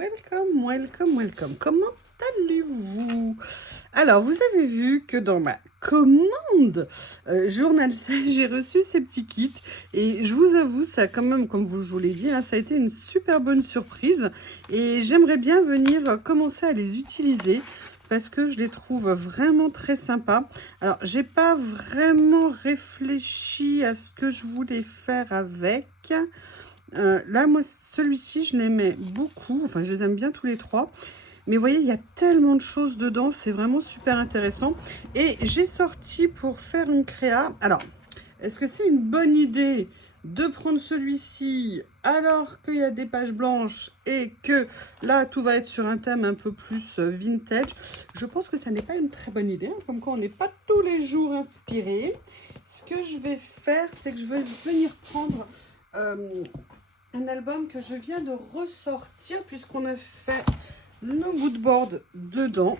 welcome, welcome, welcome. Comment allez-vous? Alors, vous avez vu que dans ma commande Journal Sale, j'ai reçu ces petits kits. Et je vous avoue, ça quand même, comme je vous l'ai dit, hein, ça a été une super bonne surprise. Et j'aimerais bien venir commencer à les utiliser parce que je les trouve vraiment très sympas. Alors, j'ai pas vraiment réfléchi à ce que je voulais faire avec. Là, moi, celui-ci, je l'aimais beaucoup. Enfin, je les aime bien tous les trois. Mais vous voyez, il y a tellement de choses dedans. C'est vraiment super intéressant. Et j'ai sorti pour faire une créa. Alors, est-ce que c'est une bonne idée de prendre celui-ci alors qu'il y a des pages blanches et que là, tout va être sur un thème un peu plus vintage? Je pense que ça n'est pas une très bonne idée. Hein, comme quoi, on n'est pas tous les jours inspiré. Ce que je vais faire, c'est que je vais venir prendre... un album que je viens de ressortir puisqu'on a fait le mood board dedans.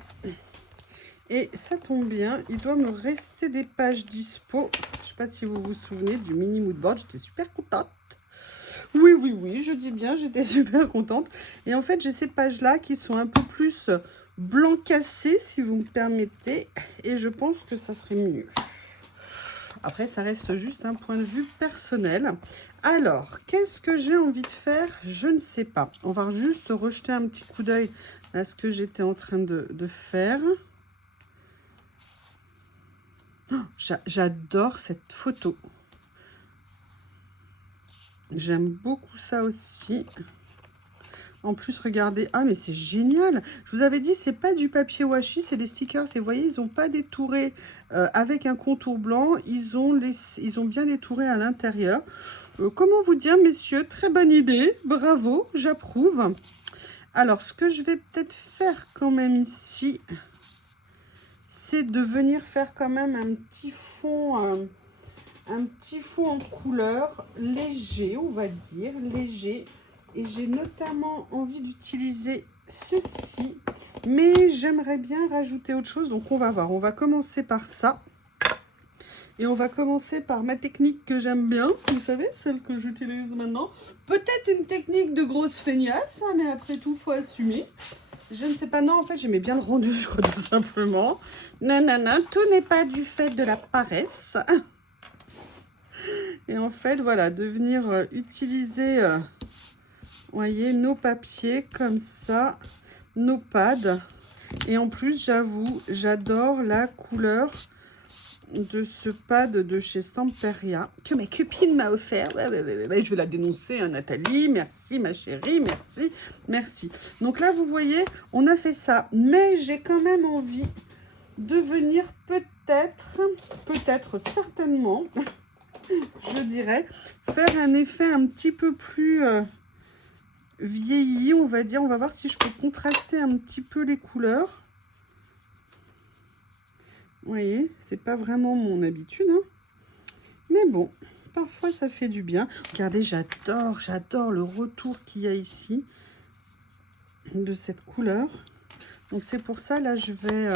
Et ça tombe bien, il doit me rester des pages dispo. Je ne sais pas si vous vous souvenez du mini mood board, j'étais super contente. Oui, oui, oui, je dis bien, j'étais super contente. Et en fait, j'ai ces pages-là qui sont un peu plus blanc cassé, si vous me permettez. Et je pense que ça serait mieux. Après, ça reste juste un point de vue personnel. Alors, qu'est-ce que j'ai envie de faire? Je ne sais pas. On va juste rejeter un petit coup d'œil à ce que j'étais en train de faire. Oh, j'adore cette photo. J'aime beaucoup ça aussi. En plus, regardez. Ah, mais c'est génial. Je vous avais dit, c'est pas du papier washi, c'est des stickers. Et vous voyez, ils n'ont pas détouré avec un contour blanc. Ils ont bien détouré à l'intérieur. Comment vous dire, messieurs? Très bonne idée. Bravo, j'approuve. Alors, ce que je vais peut-être faire quand même ici, c'est de venir faire quand même un petit fond en couleur léger, on va dire, léger. Et j'ai notamment envie d'utiliser ceci, mais j'aimerais bien rajouter autre chose. Donc, on va voir. On va commencer par ça. Et on va commencer par ma technique que j'aime bien. Vous savez, celle que j'utilise maintenant. Peut-être une technique de grosse feignasse, hein, mais après tout, il faut assumer. Je ne sais pas, non, en fait, j'aimais bien le rendu, je crois, tout simplement. Nanana, tout n'est pas du fait de la paresse. Et en fait, voilà, de venir utiliser, vous voyez, nos papiers comme ça, nos pads. Et en plus, j'avoue, j'adore la couleur de ce pad de chez Stamperia que ma copine m'a offert. Ouais, je vais la dénoncer, hein, Nathalie. Merci, ma chérie. Merci, merci. Donc là, vous voyez, on a fait ça. Mais j'ai quand même envie de venir peut-être, certainement, je dirais, faire un effet un petit peu plus vieilli, on va dire. On va voir si je peux contraster un petit peu les couleurs. Vous voyez, c'est pas vraiment mon habitude, hein. Mais bon, parfois ça fait du bien. Regardez, j'adore le retour qu'il y a ici de cette couleur. Donc c'est pour ça, là, je vais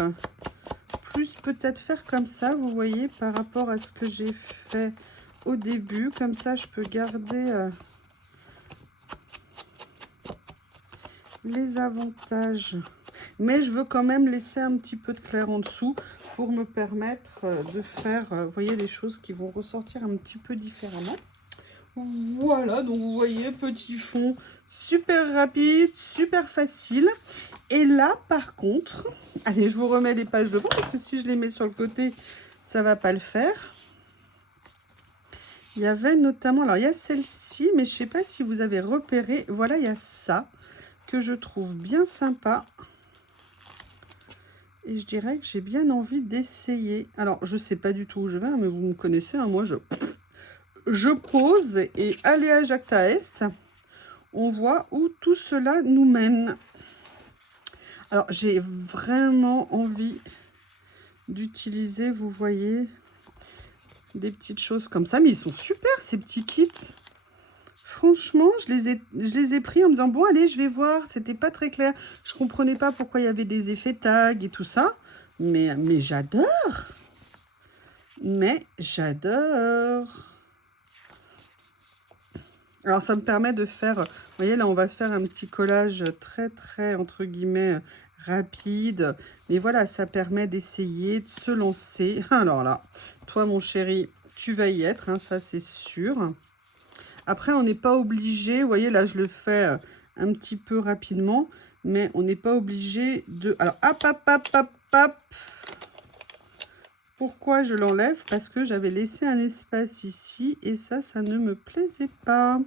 plus peut-être faire comme ça, vous voyez, par rapport à ce que j'ai fait au début. Comme ça, je peux garder les avantages. Mais je veux quand même laisser un petit peu de clair en dessous pour me permettre de faire, vous voyez, des choses qui vont ressortir un petit peu différemment. Voilà, donc vous voyez, petit fond super rapide, super facile. Et là, par contre, allez, je vous remets les pages devant parce que si je les mets sur le côté, ça va pas le faire. Il y avait notamment, alors il y a celle-ci, mais je sais pas si vous avez repéré, voilà, il y a ça que je trouve bien sympa. Et je dirais que j'ai bien envie d'essayer. Alors, je sais pas du tout où je vais, hein, mais vous me connaissez, hein, moi, je pose et allez jacta est. On voit où tout cela nous mène. Alors, j'ai vraiment envie d'utiliser, vous voyez, des petites choses comme ça. Mais ils sont super, ces petits kits. Franchement, je les ai pris en me disant, bon, allez, je vais voir. C'était pas très clair. Je comprenais pas pourquoi il y avait des effets tags et tout ça. Mais j'adore. Mais j'adore. Alors, ça me permet de faire, vous voyez, là, on va se faire un petit collage très, très, entre guillemets, rapide. Mais voilà, ça permet d'essayer de se lancer. Alors là, toi, mon chéri, tu vas y être, hein, ça, c'est sûr. Après, on n'est pas obligé, vous voyez, là, je le fais un petit peu rapidement, mais on n'est pas obligé de... Alors, hop, hop, hop, hop, hop. Pourquoi je l'enlève? Parce que j'avais laissé un espace ici et ça ne me plaisait pas.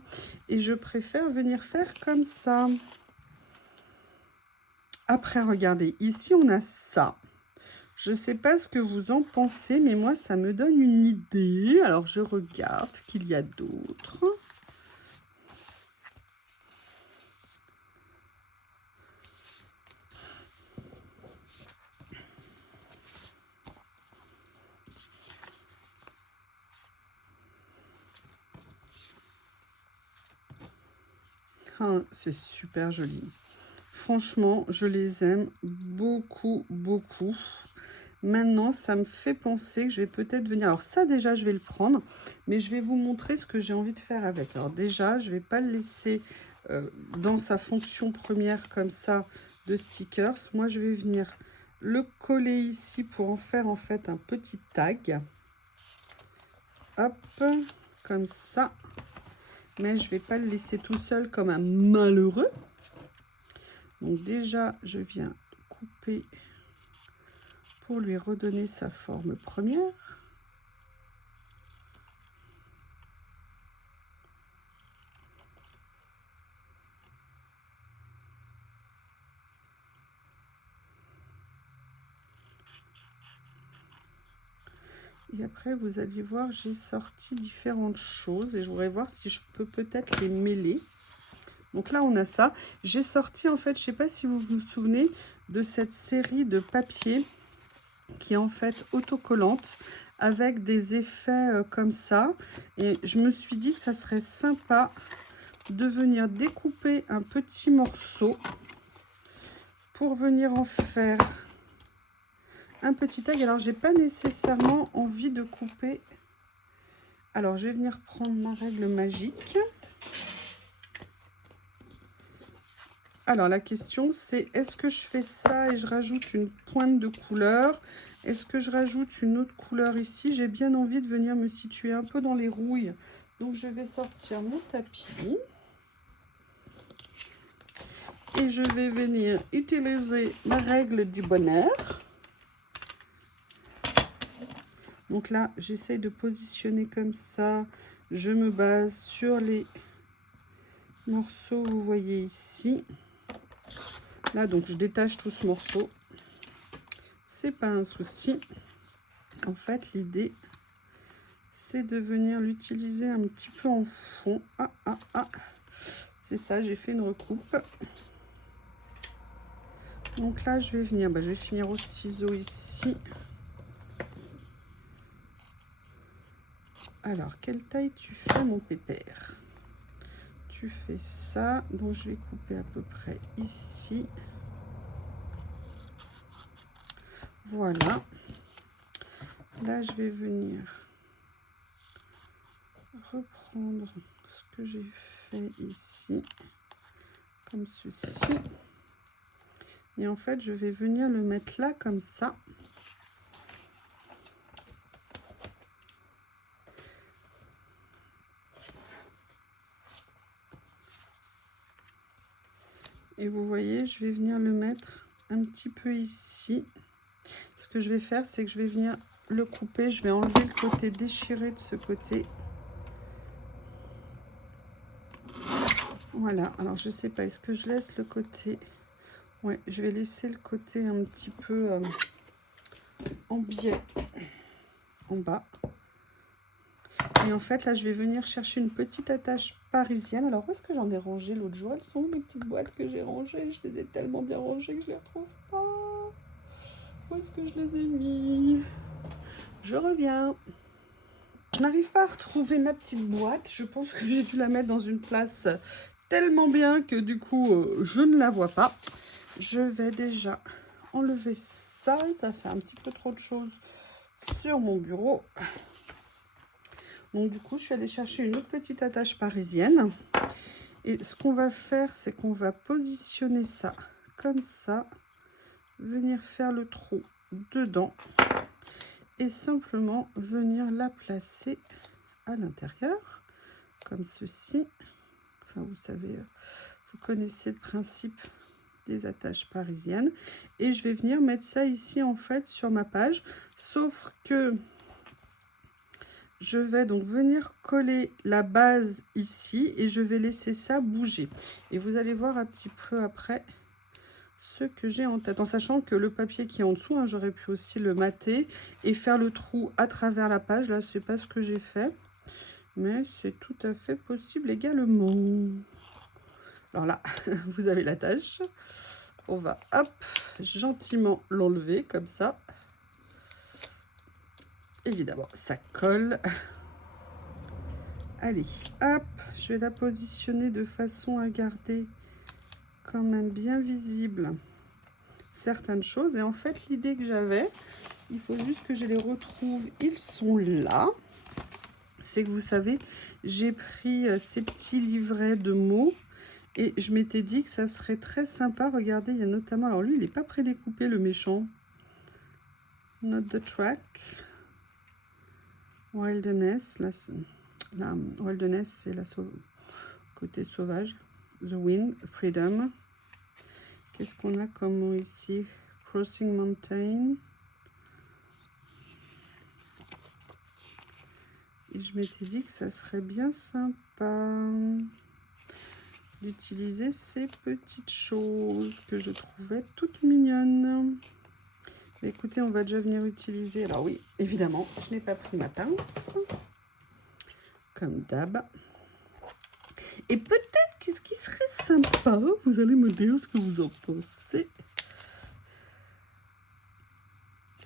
Et je préfère venir faire comme ça. Après, regardez, ici, on a ça. Je ne sais pas ce que vous en pensez, mais moi, ça me donne une idée. Alors, je regarde ce qu'il y a d'autre. Ah, c'est super joli. Franchement, je les aime beaucoup, beaucoup. Maintenant, ça me fait penser que je vais peut-être venir... Alors ça, déjà, je vais le prendre, mais je vais vous montrer ce que j'ai envie de faire avec. Alors déjà, je ne vais pas le laisser dans sa fonction première comme ça de stickers. Moi, je vais venir le coller ici pour en faire en fait un petit tag. Hop, comme ça. Mais je ne vais pas le laisser tout seul comme un malheureux. Donc déjà, je viens couper pour lui redonner sa forme première. Et après, vous allez voir, j'ai sorti différentes choses et je voudrais voir si je peux peut-être les mêler. Donc là, on a ça. J'ai sorti, en fait, je ne sais pas si vous vous souvenez de cette série de papier qui est en fait autocollante avec des effets comme ça. Et je me suis dit que ça serait sympa de venir découper un petit morceau pour venir en faire un petit tag. Alors, j'ai pas nécessairement envie de couper. Alors, je vais venir prendre ma règle magique. Alors, la question, c'est est-ce que je fais ça et je rajoute une pointe de couleur? Est-ce que je rajoute une autre couleur ici? J'ai bien envie de venir me situer un peu dans les rouilles. Donc, je vais sortir mon tapis. Et je vais venir utiliser ma règle du bonheur. Donc là, j'essaye de positionner comme ça. Je me base sur les morceaux, vous voyez ici. Là, donc, je détache tout ce morceau. C'est pas un souci. En fait, l'idée, c'est de venir l'utiliser un petit peu en fond. Ah, ah, ah. C'est ça, j'ai fait une recoupe. Donc là, je vais venir, je vais finir au ciseau ici. Alors, quelle taille tu fais, mon pépère? Tu fais ça, donc je vais couper à peu près ici. Voilà. Là, je vais venir reprendre ce que j'ai fait ici, comme ceci. Et en fait, je vais venir le mettre là, comme ça. Et vous voyez, je vais venir le mettre un petit peu ici. Ce que je vais faire, c'est que je vais venir le couper. Je vais enlever le côté déchiré de ce côté. Voilà. Alors, je sais pas, est-ce que je laisse le côté... Ouais, je vais laisser le côté un petit peu en biais en bas. Et en fait, là, je vais venir chercher une petite attache parisienne. Alors, où est-ce que j'en ai rangé l'autre jour? Elles sont où, les petites boîtes que j'ai rangées? Je les ai tellement bien rangées que je les retrouve pas. Où est-ce que je les ai mis? Je reviens. Je n'arrive pas à retrouver ma petite boîte. Je pense que j'ai dû la mettre dans une place tellement bien que du coup, je ne la vois pas. Je vais déjà enlever ça. Ça fait un petit peu trop de choses sur mon bureau. Donc du coup, je suis allée chercher une autre petite attache parisienne. Et ce qu'on va faire, c'est qu'on va positionner ça comme ça, venir faire le trou dedans et simplement venir la placer à l'intérieur, comme ceci. Enfin, vous savez, vous connaissez le principe des attaches parisiennes. Et je vais venir mettre ça ici, en fait, sur ma page. Sauf que je vais donc venir coller la base ici et je vais laisser ça bouger. Et vous allez voir un petit peu après ce que j'ai en tête. En sachant que le papier qui est en dessous, hein, j'aurais pu aussi le mater et faire le trou à travers la page. Là, c'est pas ce que j'ai fait. Mais c'est tout à fait possible également. Alors là, vous avez la tâche. On va, hop, gentiment l'enlever comme ça. Évidemment, ça colle. Allez, hop, je vais la positionner de façon à garder quand même bien visible certaines choses. Et en fait, l'idée que j'avais, il faut juste que je les retrouve. Ils sont là. C'est que vous savez, j'ai pris ces petits livrets de mots et je m'étais dit que ça serait très sympa. Regardez, il y a notamment, alors lui, il n'est pas prédécoupé, le méchant. Note the track. Wilderness, la wilderness, c'est la côté sauvage. The wind, freedom. Qu'est-ce qu'on a comme mot ici? Crossing mountain. Et je m'étais dit que ça serait bien sympa d'utiliser ces petites choses que je trouvais toutes mignonnes. Mais écoutez, on va déjà venir utiliser. Alors oui, évidemment, je n'ai pas pris ma pince. Comme d'hab. Et peut-être qu'est-ce qui serait sympa, vous allez me dire ce que vous en pensez.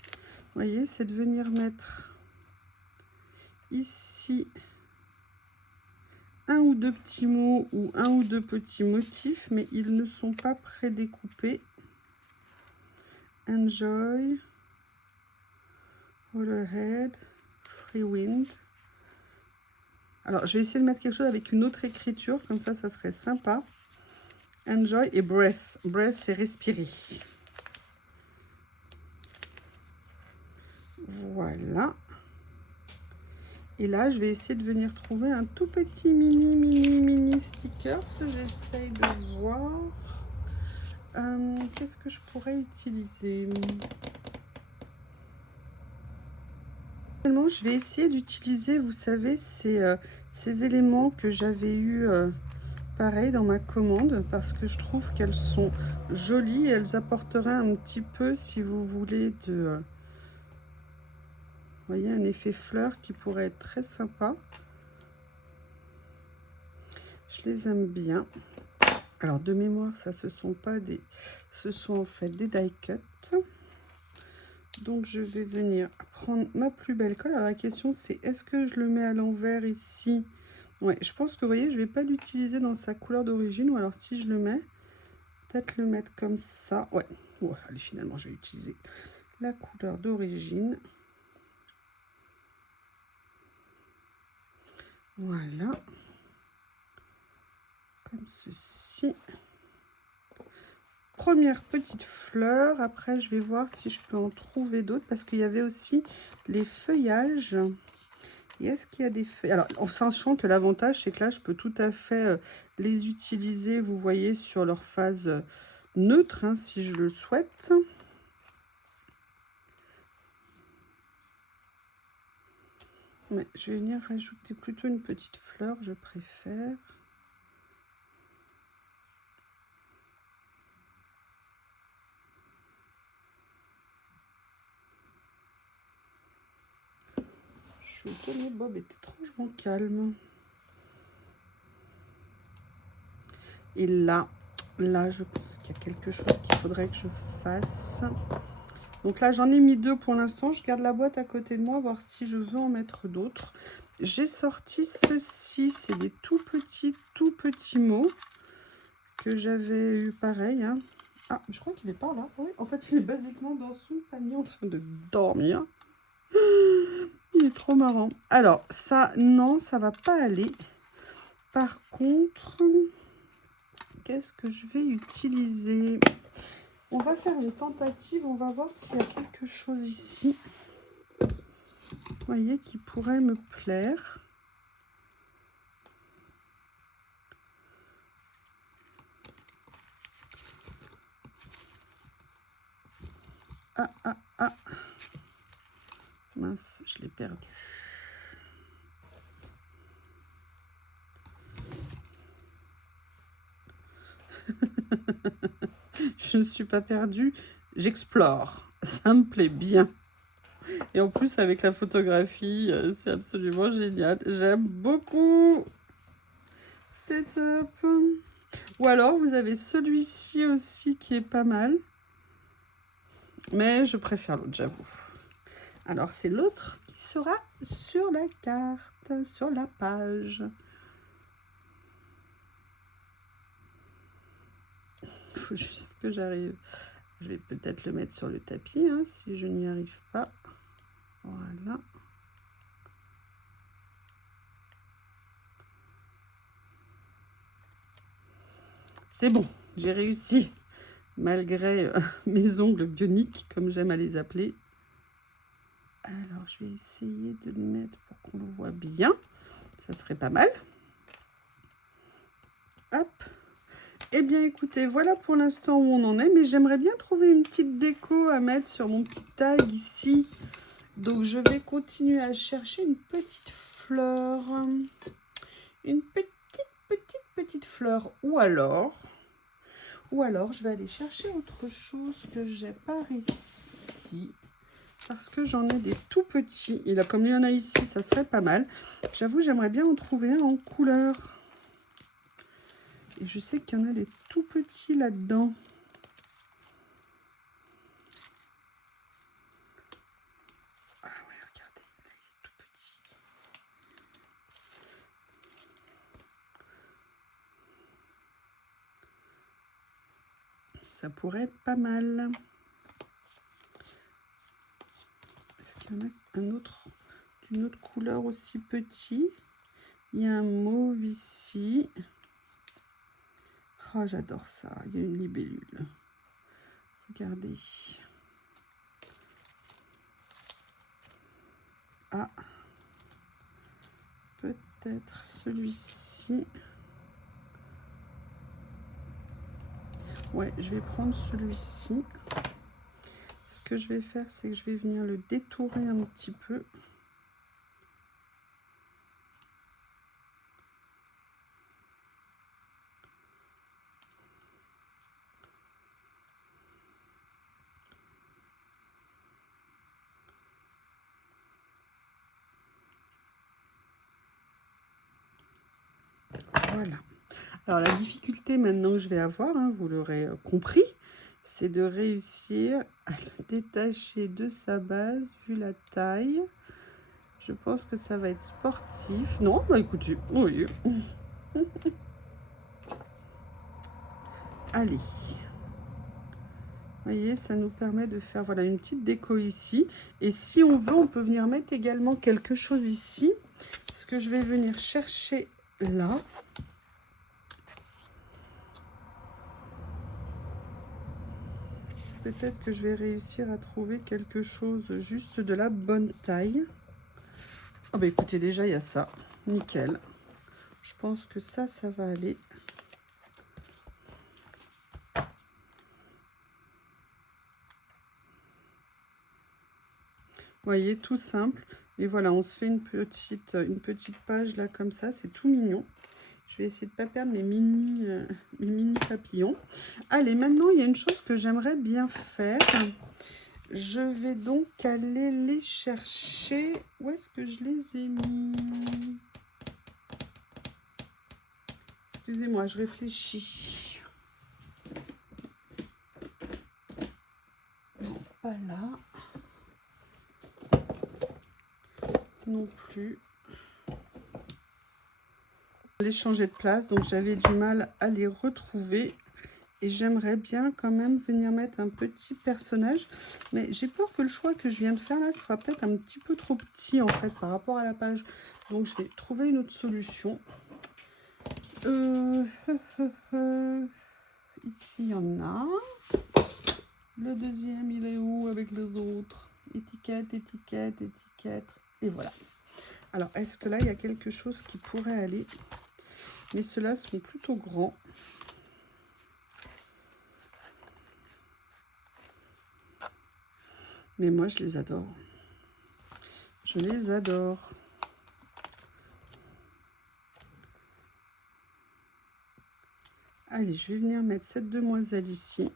Vous voyez, c'est de venir mettre ici un ou deux petits mots ou un ou deux petits motifs, mais ils ne sont pas prédécoupés. Enjoy, Rollerhead, Free Wind. Alors, je vais essayer de mettre quelque chose avec une autre écriture, comme ça serait sympa. Enjoy et breath. Breath, c'est respirer. Voilà. Et là, je vais essayer de venir trouver un tout petit mini sticker. J'essaye de voir. Qu'est-ce que je pourrais utiliser? Je vais essayer d'utiliser, vous savez, ces éléments que j'avais eu pareil dans ma commande, parce que je trouve qu'elles sont jolies et elles apporteraient un petit peu, si vous voulez, de... Vous voyez, un effet fleur qui pourrait être très sympa. Je les aime bien. Alors, de mémoire, ça, ce sont pas des... Ce sont en fait des die cut. Donc, je vais venir prendre ma plus belle colle. Alors, la question, c'est est-ce que je le mets à l'envers ici? Ouais, je pense que, vous voyez, je vais pas l'utiliser dans sa couleur d'origine. Ou alors, si je le mets, peut-être le mettre comme ça. Ouais, ouais, allez, finalement, je vais utiliser la couleur d'origine. Voilà. Comme ceci. Première petite fleur. Après, je vais voir si je peux en trouver d'autres. Parce qu'il y avait aussi les feuillages. Et est-ce qu'il y a des feuilles? Alors, en sachant que l'avantage, c'est que là, je peux tout à fait les utiliser, vous voyez, sur leur phase neutre, hein, si je le souhaite. Mais je vais venir rajouter plutôt une petite fleur, je préfère. Je suis étonnée, Bob est étrangement calme. Et là, je pense qu'il y a quelque chose qu'il faudrait que je fasse. Donc là, j'en ai mis deux pour l'instant. Je garde la boîte à côté de moi, voir si je veux en mettre d'autres. J'ai sorti ceci. C'est des tout petits mots que j'avais eu pareil. Hein. Ah, je crois qu'il est par là. Oui, en fait, il est basiquement dans son panier en train de dormir. Il est trop marrant. Alors, ça, non, ça va pas aller. Par contre, qu'est-ce que je vais utiliser? On va faire une tentative. On va voir s'il y a quelque chose ici. Vous voyez, qui pourrait me plaire. Ah. Mince, je l'ai perdu. Je ne suis pas perdue, j'explore. Ça me plaît bien. Et en plus, avec la photographie, c'est absolument génial. J'aime beaucoup. C'est top. Ou alors, vous avez celui-ci aussi qui est pas mal. Mais je préfère l'autre, j'avoue. Alors, c'est l'autre qui sera sur la carte, sur la page. Il faut juste que j'arrive. Je vais peut-être le mettre sur le tapis, hein, si je n'y arrive pas. Voilà. C'est bon, j'ai réussi. Malgré mes ongles bioniques, comme j'aime à les appeler. Alors, je vais essayer de le mettre pour qu'on le voit bien. Ça serait pas mal. Hop. Eh bien, écoutez, voilà pour l'instant où on en est. Mais j'aimerais bien trouver une petite déco à mettre sur mon petit tag ici. Donc, je vais continuer à chercher une petite fleur. Une petite fleur. Ou alors, je vais aller chercher autre chose que j'ai par ici. Parce que j'en ai des tout petits. Et là, comme il y en a ici, ça serait pas mal. J'avoue, j'aimerais bien en trouver un en couleur. Et je sais qu'il y en a des tout petits là-dedans. Ah ouais, regardez, là, il est tout petit. Ça pourrait être pas mal. Est-ce qu'il y en a un autre d'une autre couleur aussi petit? Il y a un mauve ici. Oh, j'adore ça. Il y a une libellule. Regardez. Ah. Peut-être celui-ci. Ouais, je vais prendre celui-ci. Ce que je vais faire, c'est que je vais venir le détourer un petit peu. Voilà. Alors, la difficulté maintenant que je vais avoir, hein, vous l'aurez compris, c'est de réussir à le détacher de sa base, vu la taille. Je pense que ça va être sportif. Non, bah écoutez, oui. Allez. Vous voyez, ça nous permet de faire voilà, une petite déco ici. Et si on veut, on peut venir mettre également quelque chose ici. Ce que je vais venir chercher là. Peut-être que je vais réussir à trouver quelque chose juste de la bonne taille. Ah bah écoutez, déjà il y a ça. Nickel. Je pense que ça va aller. Vous voyez, tout simple. Et voilà, on se fait une petite page là comme ça. C'est tout mignon. Je vais essayer de ne pas perdre mes mini papillons. Allez, maintenant, il y a une chose que j'aimerais bien faire. Je vais donc aller les chercher. Où est-ce que je les ai mis? Excusez-moi, je réfléchis. Non, pas là. Non plus. Les changer de place, donc j'avais du mal à les retrouver. Et j'aimerais bien quand même venir mettre un petit personnage. Mais j'ai peur que le choix que je viens de faire là sera peut-être un petit peu trop petit en fait par rapport à la page. Donc je vais trouver une autre solution. Ici il y en a. Le deuxième il est où avec les autres? Étiquette, étiquette, étiquette. Et voilà. Alors est-ce que là il y a quelque chose qui pourrait aller? Mais ceux-là sont plutôt grands. Mais moi, je les adore. Je les adore. Allez, je vais venir mettre cette demoiselle ici.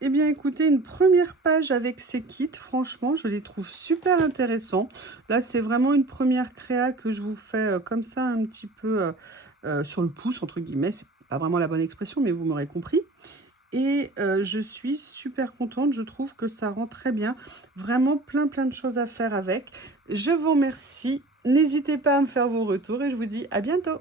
Eh bien, écoutez, une première page avec ces kits, franchement, je les trouve super intéressants. Là, c'est vraiment une première créa que je vous fais comme ça, un petit peu sur le pouce, entre guillemets. C'est pas vraiment la bonne expression, mais vous m'aurez compris. Et je suis super contente, je trouve que ça rend très bien. Vraiment plein de choses à faire avec. Je vous remercie. N'hésitez pas à me faire vos retours et je vous dis à bientôt.